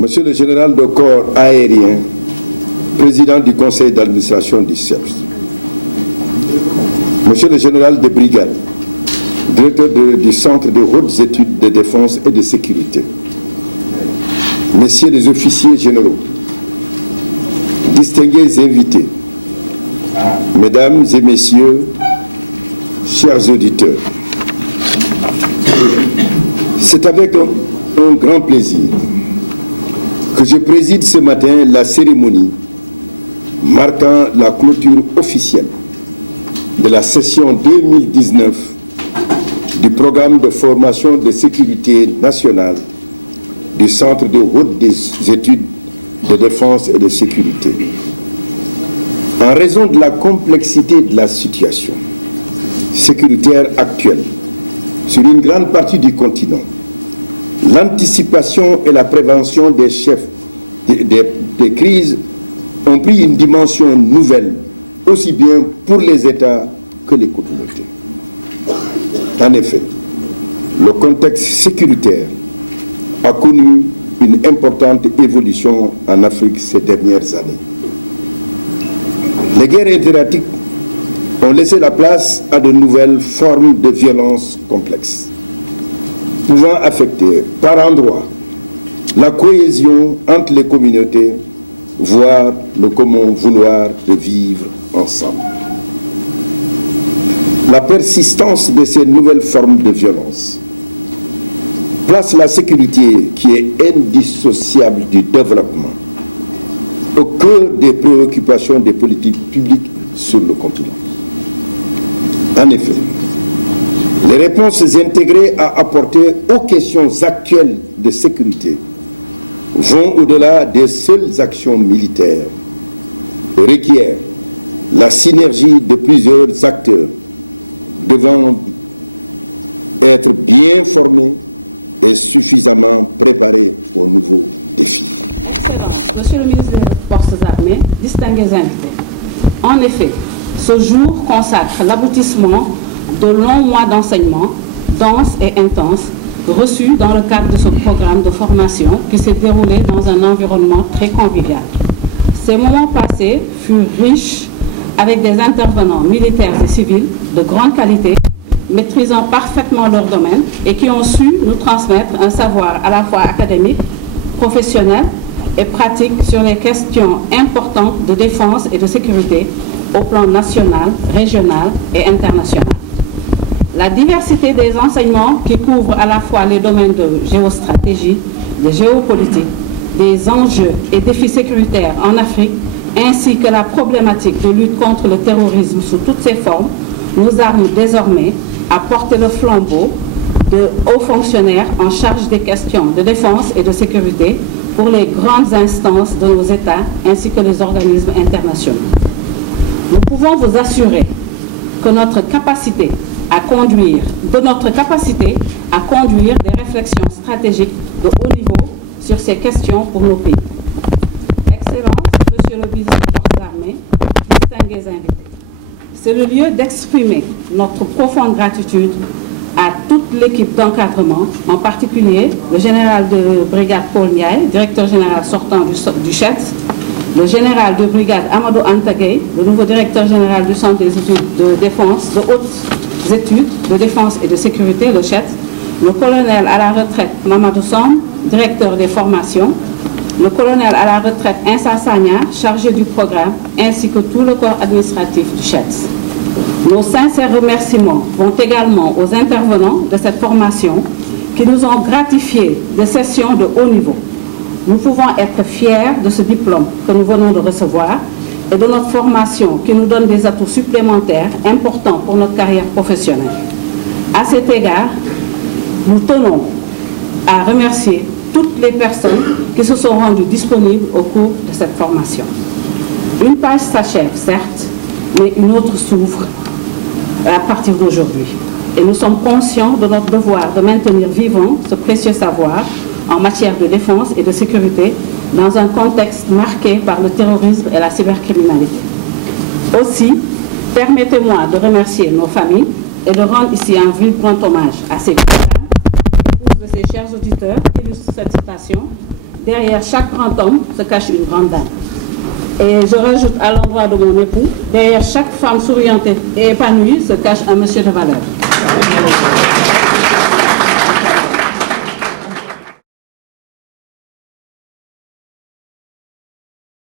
Monsieur le général de corps aérien, président du conseil d'administration du CEPS, Monsieur le général de brigade, directeur du Centre de hautes études de défense et de sécurité, Messieurs les officiers généraux, distingués invités, Mesdames et Messieurs, chers auditeurs, c'est avec un grand plaisir que je préside ce matin la cérémonie marquant la clôture officielle de la session 2019 du programme de formation de sécurité nationale du Centre de hautes études de défense et de sécurité. En raison de la complexité de la situation sécuritaire actuelle sur une grande partie du continent, l'anticipation et la prévention des des crises ont pris une dimension nouvelle, aussi bien pour les États que les communautés. En effet, le contexte sécuritaire a connu une importante évolution en Afrique ces dernières années. Les guerres interétatiques ont laissé la place à de nouvelles formes de violence complexes, pouvant affecter par endroits la cohésion entre les communautés, voire le commun vouloir de vivre ensemble. La persistance de ces nouvelles formes de violence place la sécurité, qui est indissociable du développement, au cœur des préoccupations des politiques publiques sur le continent. En effet, les réponses intégrées à apporter aux questions actuelles de sécurité vont au-delà des seules actions militaires et requièrent la synergie de plusieurs acteurs devant être bien formés et suffisamment préparés aux nouveaux défis.